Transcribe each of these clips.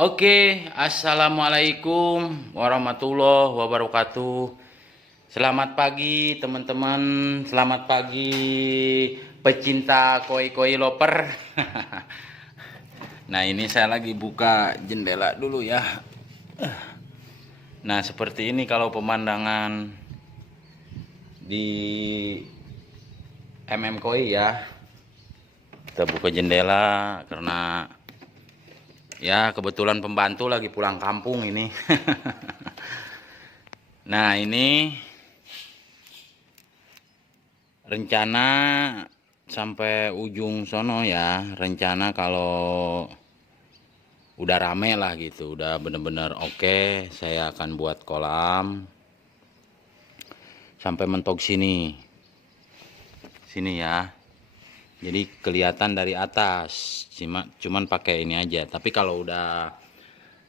Oke, assalamualaikum warahmatullahi wabarakatuh. Selamat pagi teman-teman, selamat pagi pecinta koi-koi lover. Nah, ini saya lagi buka jendela dulu ya. Nah, seperti ini kalau pemandangan di Koi ya. Kita buka jendela karena ya kebetulan pembantu lagi pulang kampung ini. Nah, ini rencana sampai ujung sono ya. Rencana kalau udah rame lah gitu, udah bener-bener oke, saya akan buat kolam sampai mentok sini ya. Jadi kelihatan dari atas, cuman pakai ini aja. Tapi kalau udah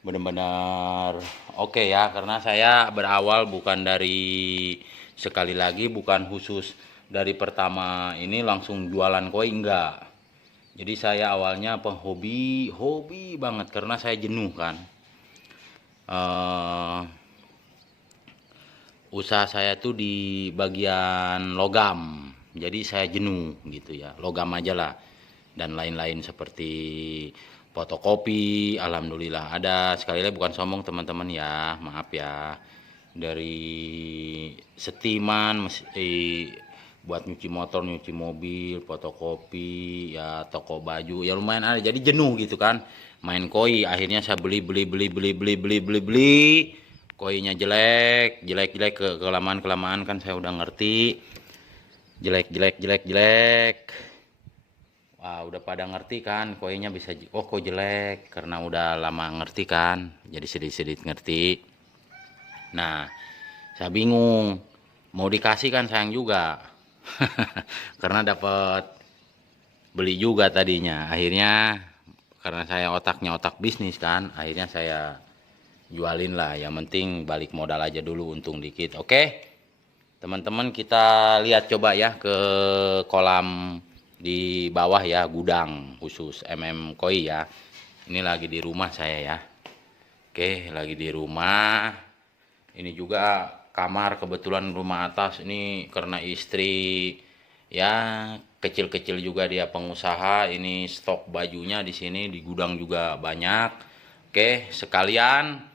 benar-benar oke ya, karena saya berawal bukan dari, sekali lagi bukan khusus dari pertama ini langsung jualan koi, enggak. Jadi saya awalnya hobi banget karena saya jenuh kan. Usaha saya tuh di bagian logam, jadi saya jenuh gitu ya, logam aja lah, dan lain-lain seperti fotokopi. Alhamdulillah ada, sekali lagi bukan sombong teman-teman ya, maaf ya, dari setiman buat nyuci motor, nyuci mobil, fotokopi ya, toko baju ya, lumayan ada. Jadi jenuh gitu kan main koi. Akhirnya saya beli koinya jelek kelamaan kan, saya udah ngerti jelek. Wah, udah pada ngerti kan koinya bisa, oh kok jelek, karena udah lama ngerti kan, jadi sedikit ngerti. Nah, saya bingung mau dikasih kan, sayang juga. Karena dapat beli juga tadinya. Akhirnya karena saya otaknya otak bisnis kan, akhirnya saya jualin lah. Yang penting balik modal aja dulu, untung dikit. Oke teman-teman, kita lihat coba ya ke kolam di bawah ya, gudang khusus Koi ya. Ini lagi di rumah saya ya. Oke, lagi di rumah. Ini juga kamar, kebetulan rumah atas ini karena istri ya kecil-kecil juga, dia pengusaha. Ini stok bajunya di sini, di gudang juga banyak. Oke, sekalian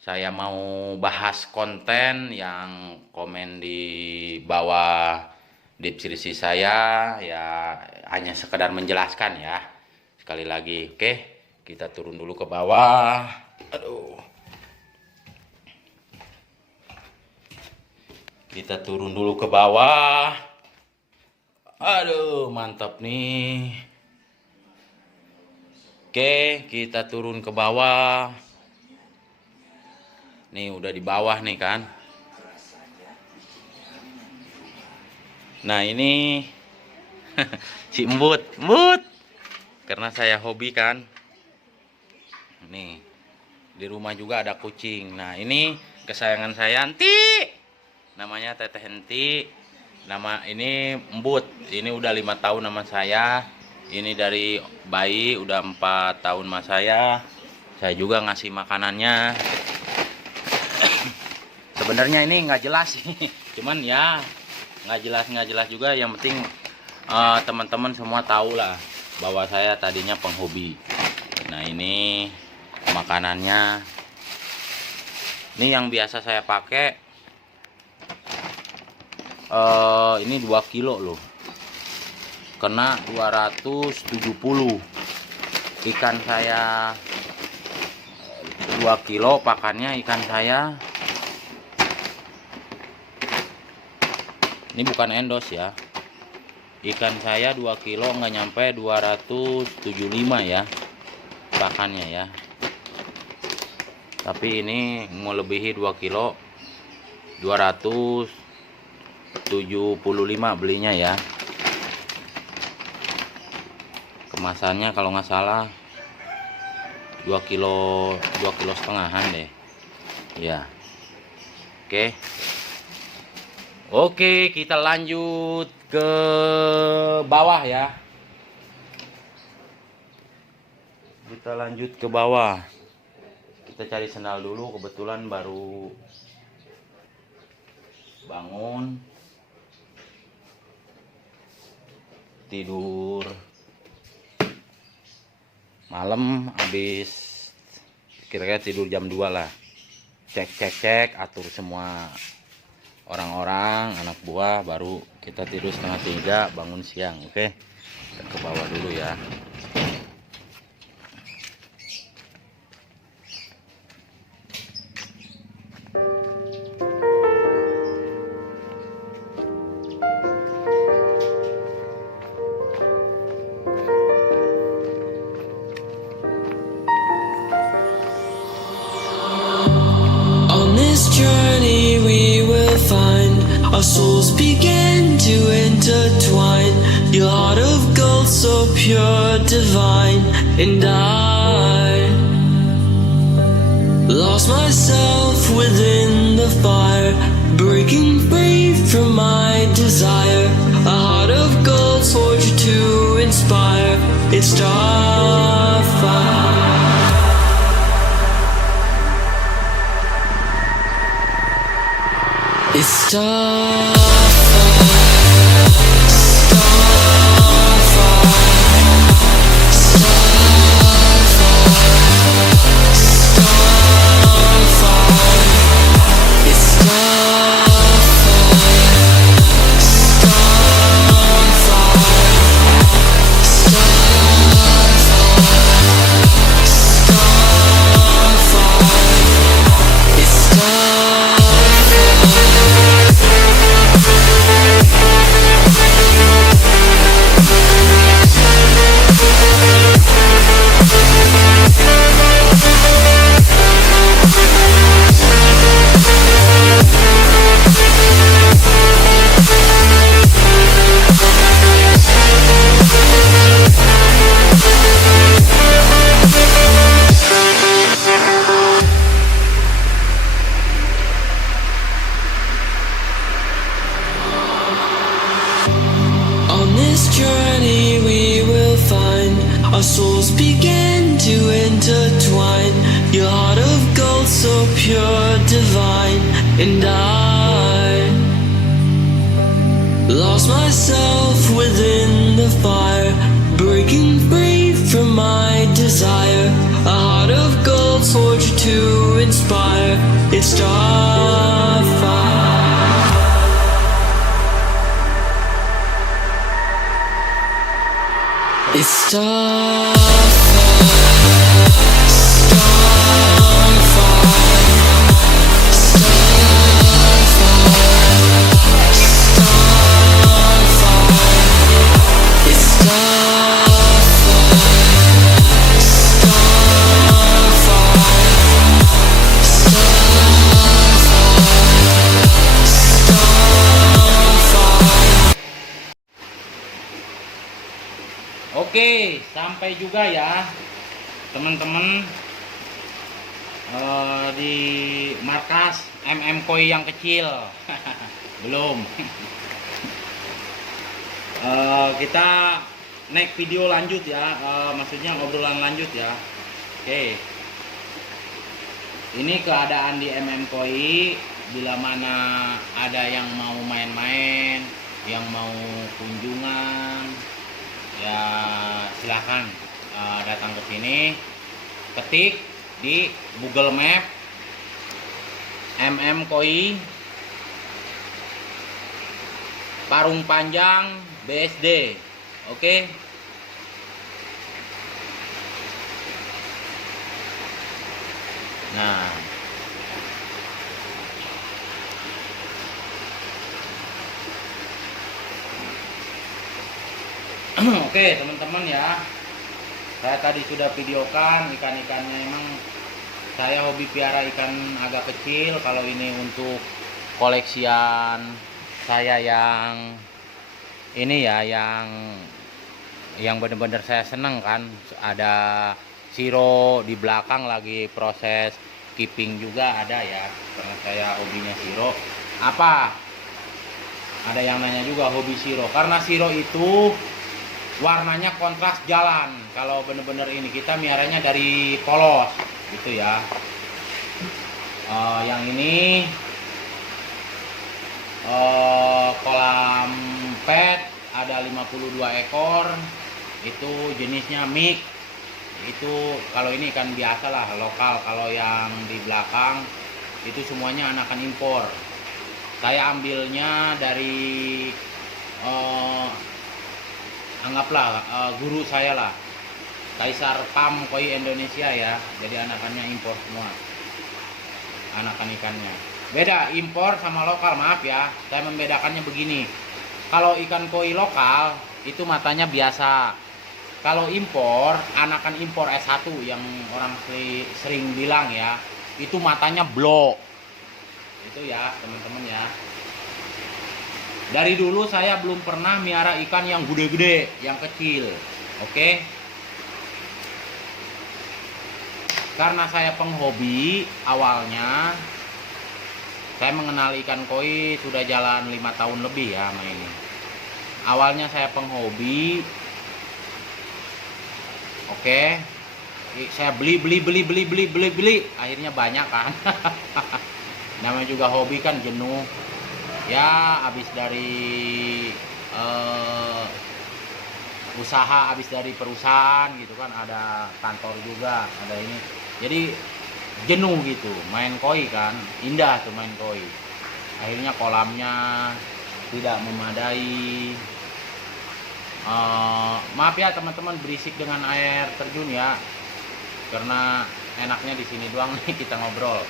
saya mau bahas konten yang komen di bawah deskripsi saya ya, hanya sekedar menjelaskan ya. Sekali lagi, oke, kita turun dulu ke bawah. Aduh. Kita turun dulu ke bawah. Aduh, mantap nih. Oke, kita turun ke bawah. Nih udah di bawah nih kan. Nah, ini si embut. Karena saya hobi kan. Nih, di rumah juga ada kucing. Nah, ini kesayangan saya, Henti. Namanya Teteh Henti. Nama ini embut. Ini udah 5 tahun nama saya. Ini dari bayi udah 4 tahun sama saya. Saya juga ngasih makanannya. Sebenarnya ini nggak jelas sih, cuman ya nggak jelas juga. Yang penting teman-teman semua tahu lah bahwa saya tadinya penghobi. Nah, ini makanannya. Ini yang biasa saya pakai. Ini 2 kilo loh, kena 270. Ikan saya 2 kilo pakannya, ikan saya. Ini bukan endos ya, ikan saya 2 kilo nggak nyampe 275 ya pakannya ya. Tapi ini melebihi 2 kilo, 275 belinya ya. Kemasannya kalau nggak salah 2 kilo setengahan deh ya. Oke, kita lanjut ke bawah ya. Kita lanjut ke bawah. kita cari sendal dulu, kebetulan baru bangun tidur malam, habis kira-kira tidur jam 2 lah. Cek atur semua orang-orang anak buah, baru kita tidur setengah 3 bangun siang. Oke, kita ke bawah dulu ya. Journey we will find our souls begin to intertwine. Your heart of gold, so pure, divine, and I lost myself within the fire, breaking free from my desire. A heart of gold, forged to inspire. It's starfire. It's starfire, our souls begin to intertwine. Your heart of gold, so pure, divine, and I lost myself within the fire, breaking free from my desire. A heart of gold, forged to inspire. It's starfire. It's starfire, starfire, starfire, it's starfire, Oke, sampai juga ya teman-teman di markas MM Koi yang kecil. Belum. Kita naik video lanjut ya, maksudnya obrolan lanjut ya. Oke, ini keadaan di MM Koi. Bila mana ada yang mau main-main, yang mau kunjungan, ya silahkan datang ke sini, ketik di Google Map MM Koi Parung Panjang BSD. Oke. Nah, oke teman-teman ya, saya tadi sudah videokan ikan-ikannya. Emang saya hobi piara ikan agak kecil. Kalau ini untuk koleksian saya yang ini ya, yang bener-bener saya seneng kan. Ada siro di belakang lagi proses keeping juga ada ya, karena saya hobinya siro. Apa? Ada yang nanya juga hobi siro, karena siro itu warnanya kontras jalan. Kalau bener-bener ini kita miaranya dari polos gitu ya. Yang ini kolam pet ada 52 ekor, itu jenisnya mix. Itu kalau ini ikan biasa lah, lokal. Kalau yang di belakang itu semuanya anakan impor. Saya ambilnya dari anggaplah guru saya lah, Kaisar Pam Koi Indonesia ya. Jadi anakannya impor semua, anakan ikannya. Beda impor sama lokal, maaf ya, saya membedakannya begini. Kalau ikan koi lokal itu matanya biasa. Kalau impor, anakan impor S1 yang orang sering bilang ya, itu matanya blok. Itu ya teman-teman ya. Dari dulu saya belum pernah miara ikan yang gede-gede, yang kecil. Oke. Karena saya penghobi awalnya, saya mengenal ikan koi sudah jalan 5 tahun lebih ya sama ini. Awalnya saya penghobi. Oke. Saya beli. Akhirnya banyak kan. Namanya juga hobi kan jenuh. Ya habis dari usaha, habis dari perusahaan gitu kan, ada kantor juga, ada ini. Jadi jenuh gitu main koi kan, indah tuh main koi. Akhirnya kolamnya tidak memadai. Maaf ya teman-teman, berisik dengan air terjun ya, karena enaknya di sini doang nih kita ngobrol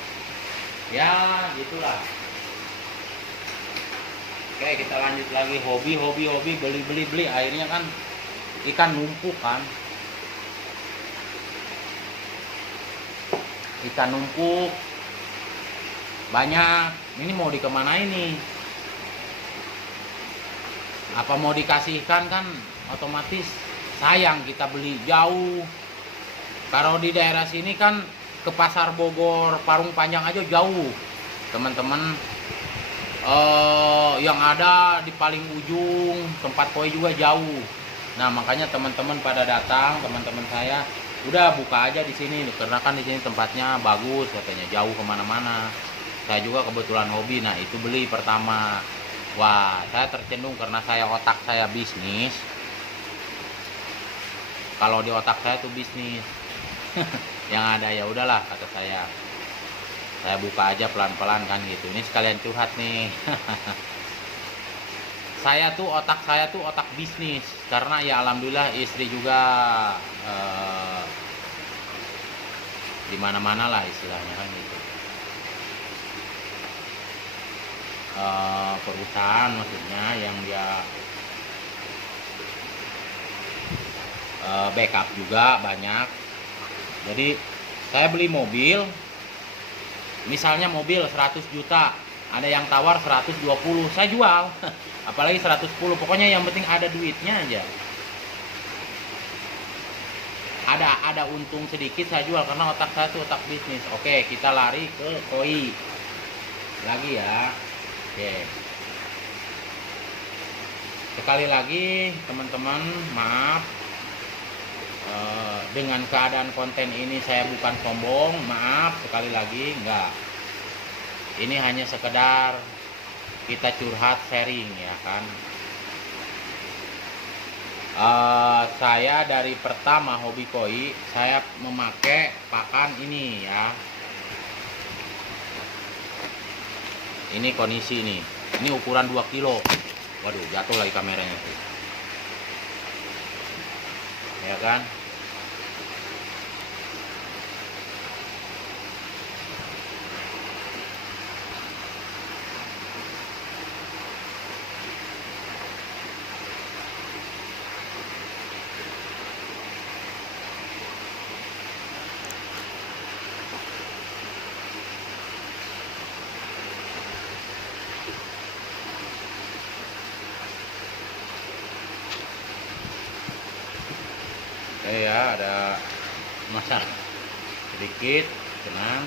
ya, gitulah. Oke, kita lanjut lagi. Hobi beli. Akhirnya kan ikan numpuk kan, ikan numpuk banyak. Ini mau dikemana ini? Apa mau dikasih ikan kan otomatis sayang, kita beli jauh. Kalau di daerah sini kan ke pasar Bogor Parung Panjang aja jauh teman-teman. Yang ada di paling ujung tempat koi juga jauh. Nah makanya teman-teman pada datang, teman-teman saya udah buka aja di sini karena kan di sini tempatnya bagus katanya, jauh kemana-mana. Saya juga kebetulan hobi, nah itu beli pertama. Wah, saya tercenung karena otak saya bisnis. Kalau di otak saya tuh bisnis. Yang ada ya udahlah kata saya. Saya buka aja pelan-pelan kan gitu. Ini sekalian curhat nih. Otak saya tuh otak bisnis, karena ya alhamdulillah istri juga di mana-mana lah istilahnya kan gitu. Perusahaan maksudnya yang dia backup juga banyak. Jadi saya beli mobil, misalnya mobil 100 juta, ada yang tawar 120, saya jual. Apalagi 110, pokoknya yang penting ada duitnya aja. Ada untung sedikit saya jual, karena otak saya tuh otak bisnis. Oke, kita lari ke koi lagi ya. Oke, sekali lagi teman-teman, maaf dengan keadaan konten ini saya bukan sombong, maaf sekali lagi, enggak. Ini hanya sekedar kita curhat sharing ya kan. Saya dari pertama hobi koi, saya memakai pakan ini ya. Ini kondisi nih, ini ukuran 2 kilo. Waduh, jatuh lagi kameranya tuh. Ya kan. Ya ada masak sedikit, tenang.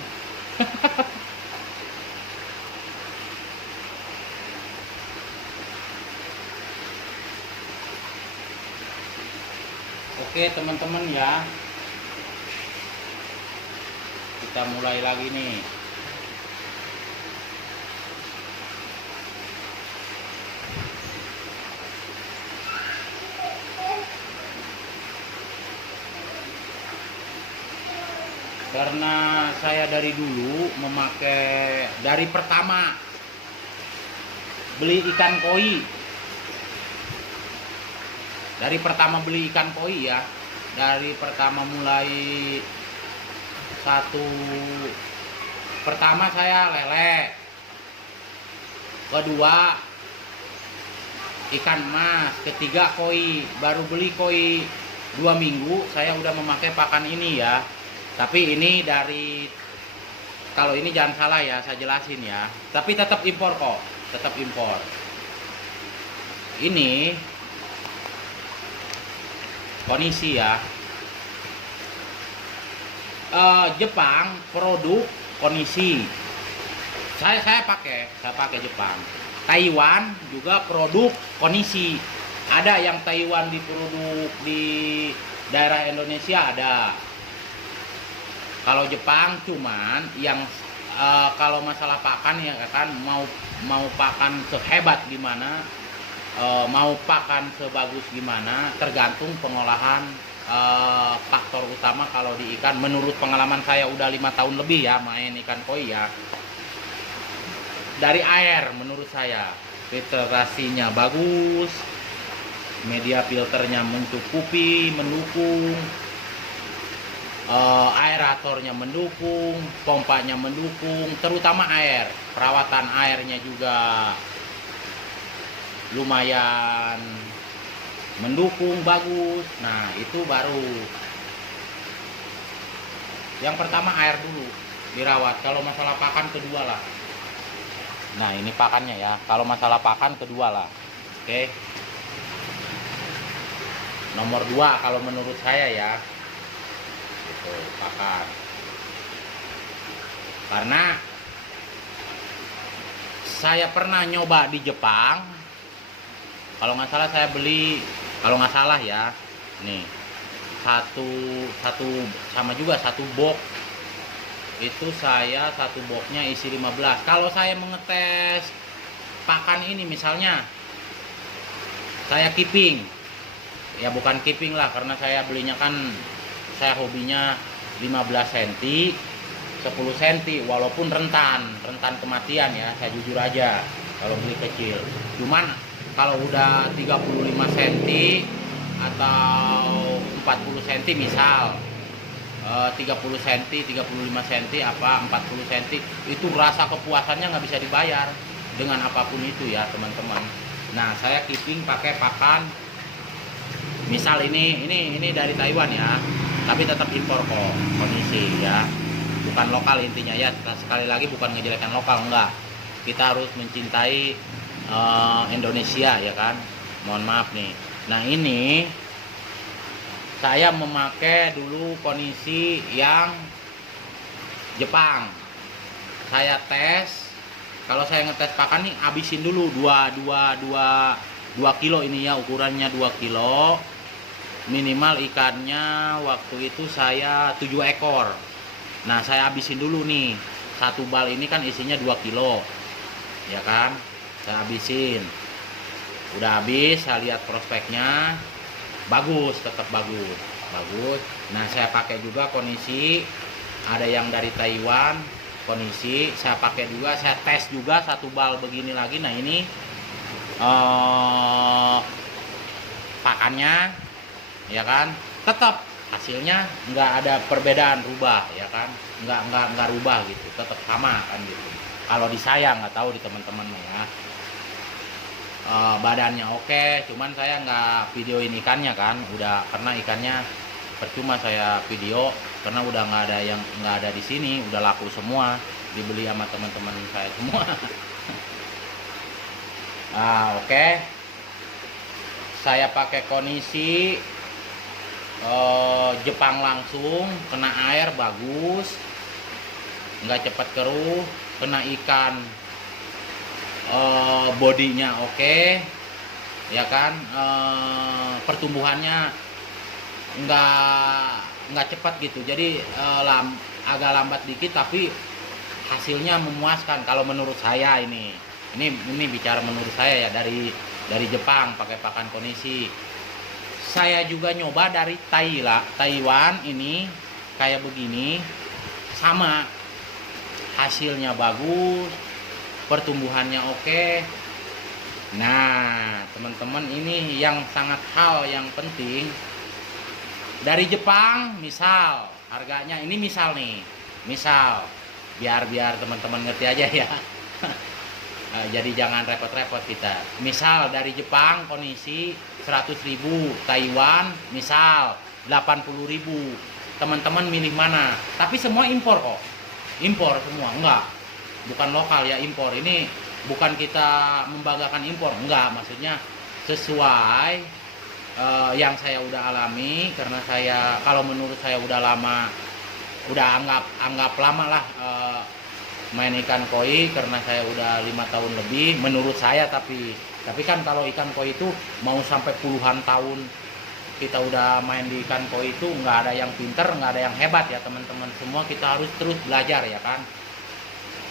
Oke teman-teman ya, kita mulai lagi nih. Karena saya dari dulu memakai, dari pertama beli ikan koi, dari pertama beli ikan koi ya, dari pertama mulai satu, pertama saya lele, kedua ikan emas, ketiga koi. Baru beli koi 2 minggu saya udah memakai pakan ini ya. Tapi ini dari, kalau ini jangan salah ya, saya jelasin ya, tapi tetap impor kok, tetap impor. Ini kondisi ya, Jepang produk kondisi, saya pakai Jepang. Taiwan juga produk kondisi. Ada yang Taiwan diproduk di daerah Indonesia ada. Kalau Jepang cuman yang kalau masalah pakan ya kan, mau pakan sehebat gimana, mau pakan sebagus gimana, tergantung pengolahan. Faktor utama kalau di ikan, menurut pengalaman saya udah 5 tahun lebih ya main ikan koi ya, dari air menurut saya filtrasinya bagus, media filternya mencukupi, mendukung, aeratornya mendukung, pompanya mendukung, terutama air, perawatan airnya juga lumayan mendukung, bagus. Nah itu baru yang pertama, air dulu dirawat. Kalau masalah pakan kedua lah. Nah ini pakannya ya, kalau masalah pakan kedua lah. Oke, nomor 2 kalau menurut saya ya, itu pakan. Karena saya pernah nyoba di Jepang, kalau nggak salah saya beli, kalau nggak salah ya, nih satu sama juga satu box itu, saya satu boxnya isi 15. Kalau saya mengetes pakan ini, misalnya saya keeping ya, bukan keeping lah, karena saya belinya kan, saya hobinya 15 cm 10 cm, walaupun rentan kematian ya, saya jujur aja kalau beli kecil. Cuman kalau udah 35 cm atau 40 cm misal, 30 cm, 35 cm, apa 40 cm, itu rasa kepuasannya nggak bisa dibayar dengan apapun itu ya teman-teman. Nah saya keeping pakai pakan, misal ini dari Taiwan ya, tapi tetap impor kok kondisi ya, bukan lokal intinya ya. Sekali lagi bukan ngejelekan lokal, enggak, kita harus mencintai Indonesia ya kan, mohon maaf nih. Nah ini saya memakai dulu kondisi yang Jepang. Saya tes, kalau saya ngetes pakan nih, habisin dulu 2 kilo ini ya, ukurannya 2 kilo minimal ikannya. Waktu itu saya 7 ekor. Nah saya habisin dulu nih, satu bal ini kan isinya 2 kilo ya kan, saya habisin. Udah habis, saya lihat prospeknya bagus, tetap bagus. Nah saya pakai juga kondisi, ada yang dari Taiwan kondisi, saya pakai juga, saya tes juga satu bal begini lagi. Nah ini pakannya ya kan, tetap hasilnya nggak ada perbedaan, rubah ya kan, nggak rubah gitu, tetap sama kan gitu. Kalau di saya, nggak tahu di teman-teman ya. Badannya oke, cuman saya nggak videoin ikannya kan, udah, karena ikannya percuma saya video, karena udah nggak ada di sini, udah laku semua, dibeli sama teman-teman saya semua. Oke. Saya pakai kondisi Jepang langsung, kena air bagus, nggak cepat keruh, kena ikan bodinya oke ya kan, pertumbuhannya nggak cepat gitu, jadi agak lambat dikit, tapi hasilnya memuaskan kalau menurut saya. Ini bicara menurut saya ya, dari Jepang pakai pakan kondisi. Saya juga nyoba dari Taiwan, ini kayak begini, sama, hasilnya bagus, pertumbuhannya oke. Nah, teman-teman, ini yang sangat hal yang penting. Dari Jepang, misal harganya ini misal nih, misal biar teman-teman ngerti aja ya. Jadi jangan repot-repot kita. Misal dari Jepang kondisi 100.000, Taiwan misal 80.000. Teman-teman milih mana? Tapi semua impor kok. Impor semua, enggak. Bukan lokal ya, impor. Ini bukan kita membanggakan impor, enggak. Maksudnya sesuai yang saya udah alami, karena saya, kalau menurut saya udah lama, udah anggap lama lah main ikan koi, karena saya udah 5 tahun lebih menurut saya. Tapi kan kalau ikan koi itu mau sampai puluhan tahun kita udah main di ikan koi itu, nggak ada yang pinter, nggak ada yang hebat ya teman-teman. Semua kita harus terus belajar ya kan.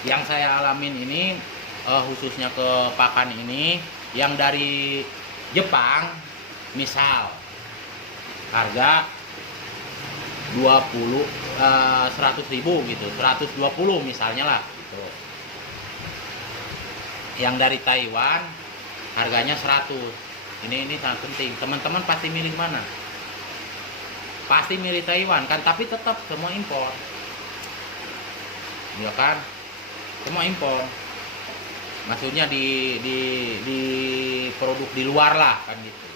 Yang saya alamin ini khususnya ke pakan ini yang dari Jepang, misal harga 100.000 gitu, 120 misalnya lah gitu. Yang dari Taiwan harganya 100. Ini sangat penting. Teman-teman pasti milih mana? Pasti milih Taiwan kan, tapi tetap semua impor. Ya kan? Semua impor. Maksudnya di produk di luar lah kan gitu.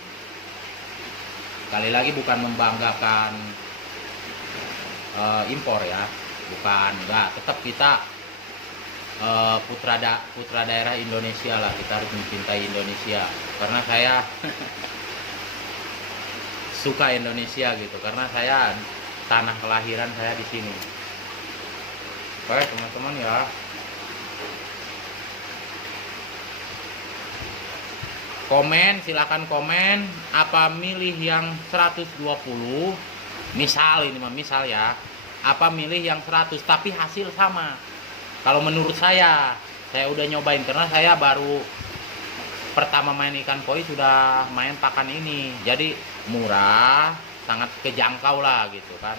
Sekali lagi bukan membanggakan impor ya, bukan, enggak. Tetap kita putra daerah Indonesia lah, kita harus mencintai Indonesia. Karena saya suka Indonesia gitu, karena saya tanah kelahiran saya di sini. Oke teman-teman ya. Komen, silakan komen apa milih yang 120, misal ini mah misal ya, apa milih yang 100 tapi hasil sama. Kalau menurut saya udah nyobain, karena saya baru pertama main ikan koi sudah main pakan ini, jadi murah, sangat kejangkau lah gitu kan.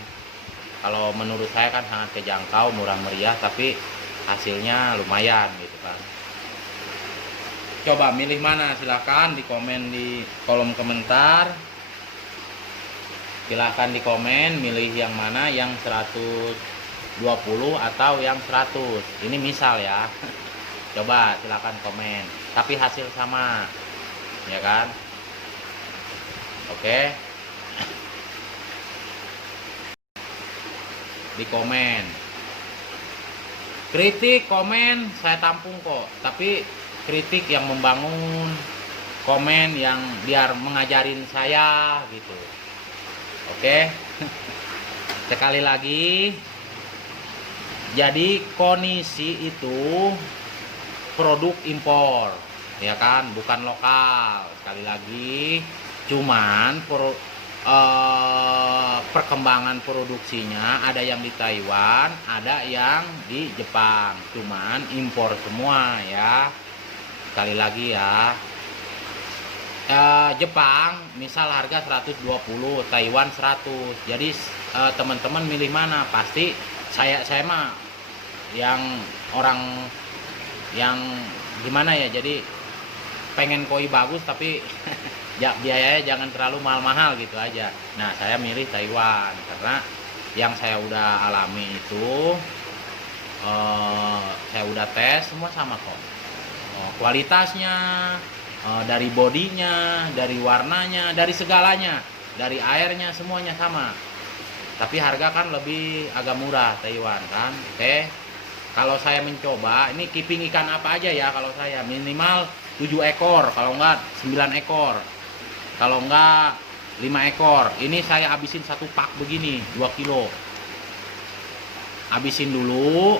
Kalau menurut saya kan sangat kejangkau, murah meriah, tapi hasilnya lumayan gitu kan. Coba milih mana? Silahkan di komen di kolom komentar. Silahkan di komen milih yang mana, yang 120 atau yang 100. Ini misal ya. Coba silahkan komen. Tapi hasil sama. Ya kan? Oke. Di komen. Kritik, komen saya tampung kok. Tapi kritik yang membangun, komen yang biar mengajarin saya gitu. Oke. Sekali lagi, jadi kondisi itu produk impor ya kan, bukan lokal. Sekali lagi, cuman perkembangan produksinya ada yang di Taiwan, ada yang di Jepang, cuman impor semua ya. Sekali lagi ya, Jepang misal harga 120, Taiwan 100. Jadi teman-teman milih mana? Pasti saya mah yang orang yang gimana ya, jadi pengen koi bagus tapi biayanya jangan terlalu mahal-mahal gitu aja. Nah saya milih Taiwan karena yang saya udah alami itu saya udah tes, semua sama kok. Kualitasnya, dari bodinya, dari warnanya, dari segalanya, dari airnya, semuanya sama. Tapi harga kan lebih agak murah Taiwan kan. Oke. Kalau saya mencoba, ini keeping ikan apa aja ya, kalau saya minimal 7 ekor, kalau enggak 9 ekor. Kalau enggak 5 ekor. Ini saya habisin satu pak begini, 2 kilo. Habisin dulu.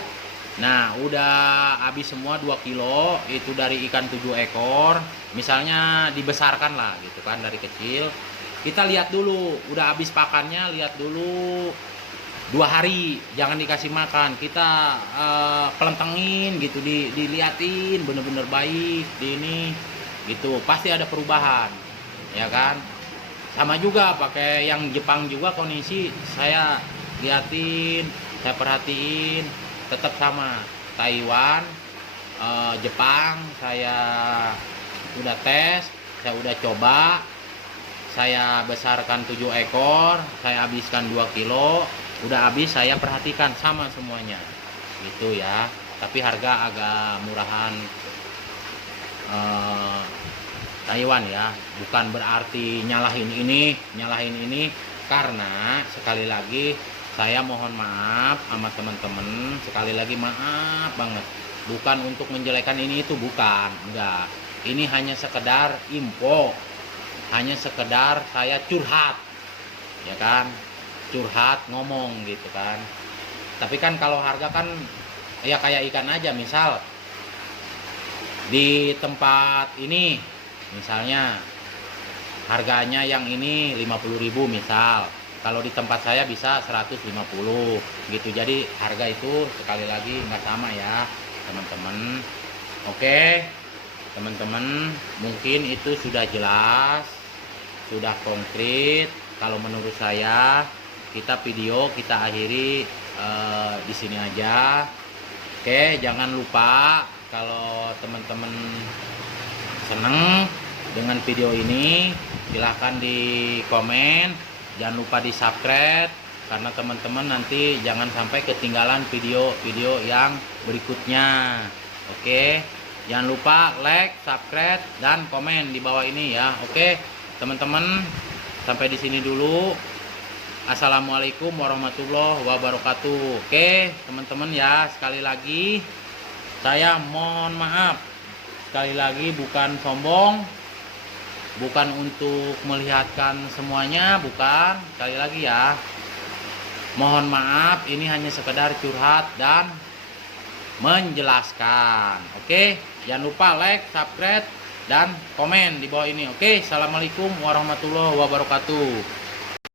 Nah udah habis semua 2 kilo itu dari ikan 7 ekor, misalnya dibesarkan lah gitu kan dari kecil. Kita lihat dulu, udah habis pakannya, lihat dulu 2 hari jangan dikasih makan, kita pelentengin gitu, diliatin bener-bener baik di ini gitu, pasti ada perubahan ya kan. Sama juga pakai yang Jepang juga, kondisi saya liatin, saya perhatiin tetap sama. Taiwan, Jepang saya udah tes, saya udah coba, saya besarkan 7 ekor, saya habiskan 2 kilo, udah habis saya perhatikan sama semuanya gitu ya. Tapi harga agak murahan Taiwan ya, bukan berarti nyalahin ini, karena sekali lagi saya mohon maaf sama teman-teman, sekali lagi maaf banget, bukan untuk menjelekan ini itu, bukan, enggak, ini hanya sekedar info, hanya sekedar saya curhat ya kan, curhat ngomong gitu kan. Tapi kan kalau harga kan ya kayak ikan aja, misal di tempat ini misalnya harganya yang ini 50.000 misal, kalau di tempat saya bisa 150 gitu. Jadi harga itu sekali lagi nggak sama ya teman-teman. Oke teman-teman, mungkin itu sudah jelas, sudah konkret. Kalau menurut saya kita akhiri di sini aja. Oke, jangan lupa kalau teman-teman seneng dengan video ini, silahkan di komen, jangan lupa di subscribe, karena teman-teman nanti jangan sampai ketinggalan video-video yang berikutnya. Oke, jangan lupa like, subscribe, dan komen di bawah ini ya. Oke teman-teman, sampai di sini dulu. Assalamualaikum warahmatullahi wabarakatuh. Oke teman-teman ya, sekali lagi saya mohon maaf, sekali lagi bukan sombong, bukan untuk melihatkan semuanya, bukan, sekali lagi ya, mohon maaf, ini hanya sekedar curhat dan menjelaskan. Oke, jangan lupa like, subscribe, dan komen di bawah ini. Oke, assalamualaikum warahmatullahi wabarakatuh.